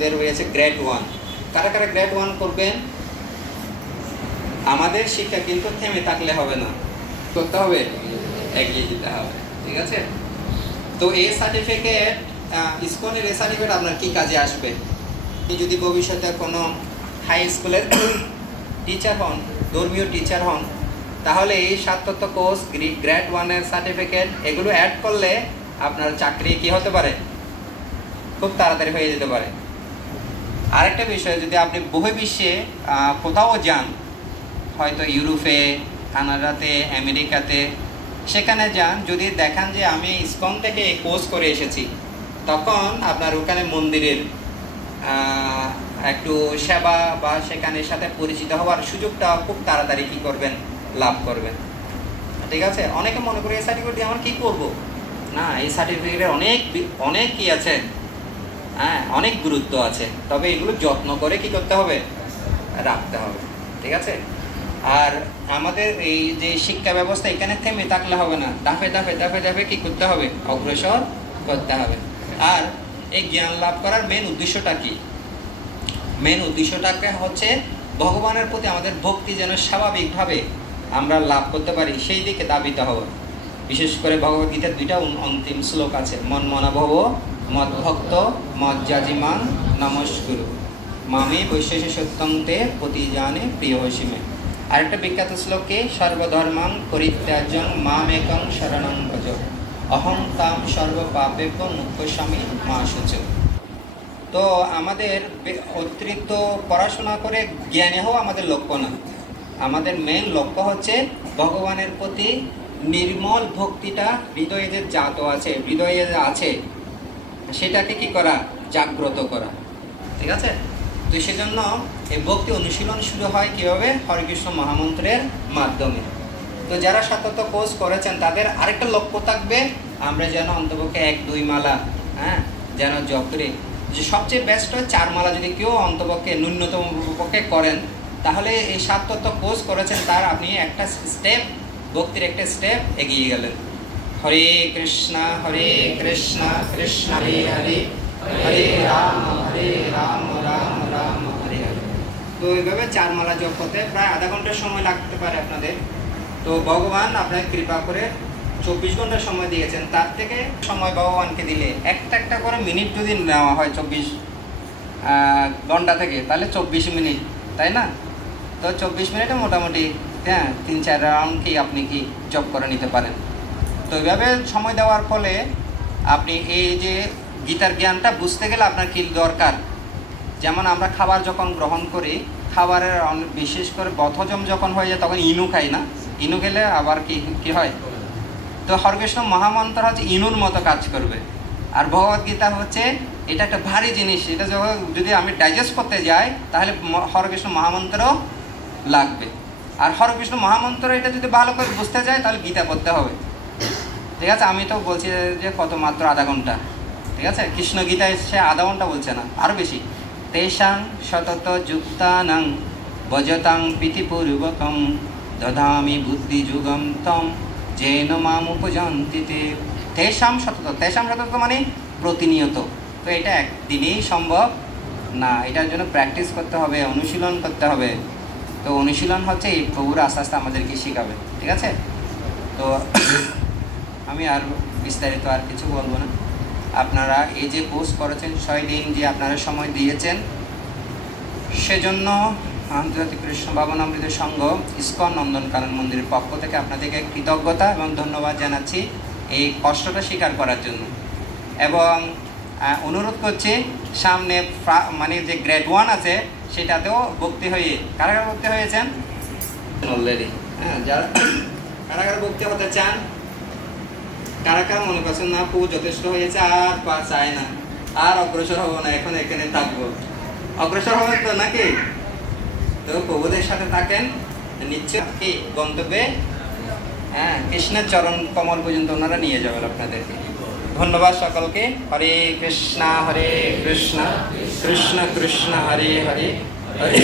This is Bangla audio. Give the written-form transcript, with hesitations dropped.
বের হয়েছে গ্রেড 1। কারা কারা গ্রেড 1 করবেন? আমাদের শিক্ষা কিন্তু থেমে থাকলে হবে না, করতে হবে, এগিয়ে যেতে হবে, ঠিক আছে? তো এই সার্টিফিকেট, ইসকনের এই সার্টিফিকেট আপনার কি কাজে আসবে? যদি ভবিষ্যতে কোনো হাই স্কুলের টিচার হন, ধর্মীয় টিচার হন, তাহলে এই স্বায়ত্তশাসিত কোর্স, গ্রেড 1-এর সার্টিফিকেট, এগুলো অ্যাড করলে আপনার চাকরি কি হতে পারে? খুব তাড়াতাড়ি হয়ে যেতে পারে। আরেকটা বিষয়, যদি আপনি বহির্বিশ্বে কোথাও যান, হয়তো ইউরোপে, কানাডাতে, আমেরিকাতে, সেখানে যান, যদি দেখান যে আমি ইসকন থেকে এই কোর্স করে এসেছি, তখন আপনার ওখানে মন্দিরের একটু সেবা বা সেখানের সাথে পরিচিত হওয়ার সুযোগটা খুব তাড়াতাড়ি কি করবেন? লাভ করবেন, ঠিক আছে? অনেকে মনে করে এই সার্টিফিকেট দিয়ে আমার কী করবো? না, এই সার্টিফিকেটের অনেক কি আছে, হ্যাঁ, অনেক গুরুত্ব আছে। তবে এগুলো যত্ন করে কি করতে হবে? রাখতে হবে, ঠিক আছে? আর আমাদের এই যে শিক্ষা ব্যবস্থা, এখানে থেমে থাকলে হবে না, ধাপে ধাপে ধাপে ধাপে কি করতে হবে? অগ্রসর করতে হবে। আর এই জ্ঞান লাভ করার মেন উদ্দেশ্যটা কি? মেন উদ্দেশ্যটাকে হচ্ছে ভগবানের প্রতি আমাদের ভক্তি যেন স্বাভাবিকভাবে আমরা লাভ করতে পারি, সেই দিকে দাবিতে হবে। বিশেষ করে ভগবদ্গীতার 2টা অন্তিম শ্লোক আছে, মন মনাভব মদ ভক্ত মজ্জাজিমান নমস্কুরু মামে বৈশেষ সত্যন্তে প্রতি জানে প্রিয় হসিমে। আরেকটা বিখ্যাত শ্লোকে, সর্বধর্মাং পরিত্যাজ্যং মামেকং শরণং ভজ অহং তাম সর্বপাপেভ্যো মুখ্যস্বামী মা শুচ। তো আমাদের অতিরিক্ত পড়াশোনা করে জ্ঞানী হওয়া আমাদের লক্ষ্য না। আমাদের মেন লক্ষ্য হচ্ছে ভগবানের প্রতি নির্মল ভক্তিটা হৃদয়ে যে জাত আছে, হৃদয়ে আছে, সেটাকে কি করা? জাগ্রত করা, ঠিক আছে? তো সেজন্য এই ভক্তি অনুশীলন শুরু হয় কীভাবে? হরেকৃষ্ণ মহামন্ত্রের মাধ্যমে। তো যারা স্বায়ত্তশাসিত কোর্স করেছেন, তাদের আরেকটা লক্ষ্য থাকবে, আমরা যেন অন্তপক্ষে 1-2 মালা, হ্যাঁ, যেন জপ করি। যে সবচেয়ে বেস্ট হয় 4 মালা যদি কেউ অন্তপক্ষে ন্যূনতম পক্ষে করেন, তাহলে এই স্বায়ত্তশাসিত কোর্স করেছেন তার আপনি একটা স্টেপ, ভক্তির একটা স্টেপ এগিয়ে গেলেন। হরে কৃষ্ণ কৃষ্ণ হরে হরে, হরে রাম রাম রাম হরে হরে। তো এইভাবে 4 মালা জপ করতে প্রায় আধা ঘন্টার সময় লাগতে পারে আপনাদের। তো ভগবান আপনার কৃপা করে 24 ঘন্টা সময় দিয়েছেন, তার থেকে সময় ভগবানকে দিলে একটা করে মিনিট যদি নেওয়া হয় 24 ঘন্টা থেকে, তাহলে 24 মিনিট, তাই না? তো 24 মিনিটে মোটামুটি, হ্যাঁ, 3-4 রাউন্ড কি আপনি কি জব করে নিতে পারেন। তো এইভাবে সময় দেওয়ার ফলে আপনি এই যে গীতার জ্ঞানটা বুঝতে গেলে আপনার কি দরকার? যেমন আমরা খাবার যখন গ্রহণ করি, খাবারের বিশেষ করে বদহজম যখন হয়ে যায়, তখন ইনু খাই না? ইনু খেলে আবার কি হয়? তো হরেকৃষ্ণ মহামন্ত্র হচ্ছে ইনুর মতো কাজ করবে। আর ভগবদ্গীতা হচ্ছে এটা একটা ভারী জিনিস, এটা যদি আমি ডাইজেস্ট করতে যাই, তাহলে হরেকৃষ্ণ মহামন্ত্র লাগবে। আর হরেকৃষ্ণ মহামন্ত্র এটা যদি ভালো করে বুঝতে যায়, তাহলে গীতা পড়তে হবে, ঠিক আছে? আমি তো বলছি যে কত মাত্র আধা ঘন্টা, ঠিক আছে? কৃষ্ণ গীতায় সে আধা ঘন্টা বলছে না, আরও বেশি। তেষাং সতত যুক্তানাং ভজতাং প্রীতিপূর্বকম দদামি বুদ্ধি যুগম তম যেন মাম উপজন্তি তে। তেষাং সতত মানে প্রতিনিয়ত। তো এটা একদিনেই সম্ভব না, এটার জন্য প্র্যাকটিস করতে হবে, অনুশীলন করতে হবে। তো অনুশীলন হচ্ছে এই প্রভুর আস্তে আস্তে আমাদেরকে শেখাবে, ঠিক আছে? তো আমি আর বিস্তারিত আর কিছু বলবো না। আপনারা এই যে কোর্স করেছেন, 6 দিন যে আপনারা সময় দিয়েছেন, সেজন্য আন্তর্জাতিক কৃষ্ণ ভাবনামৃত সংঘ ইসকন নন্দনকানন মন্দিরের পক্ষ থেকে আপনাদেরকে কৃতজ্ঞতা এবং ধন্যবাদ জানাচ্ছি এই কষ্টটা স্বীকার করার জন্য। এবং অনুরোধ করছি, সামনে মানে যে গ্রেড 1 আছে, সেটাতেও ভক্তি হয়ে, কারা কারা ভক্তি হয়েছেন অলরেডি? হ্যাঁ, যারা কারা কারা ভক্তি হতে চান, কারা কারা মনে করছেন না পু যথেষ্ট হয়েছে, আর পা চায় না, আর অগ্রসর হবো না, এখন এখানে থাকবো, অগ্রসর হবে তো নাকি? তো প্রভুদের সাথে থাকেন, নিশ্চয়ই গন্তব্যে, হ্যাঁ, কৃষ্ণের চরণ কমল পর্যন্ত ওনারা নিয়ে যাবেন আপনাদেরকে। ধন্যবাদ সকলকে। হরে কৃষ্ণ কৃষ্ণ কৃষ্ণ হরে হরে, হরে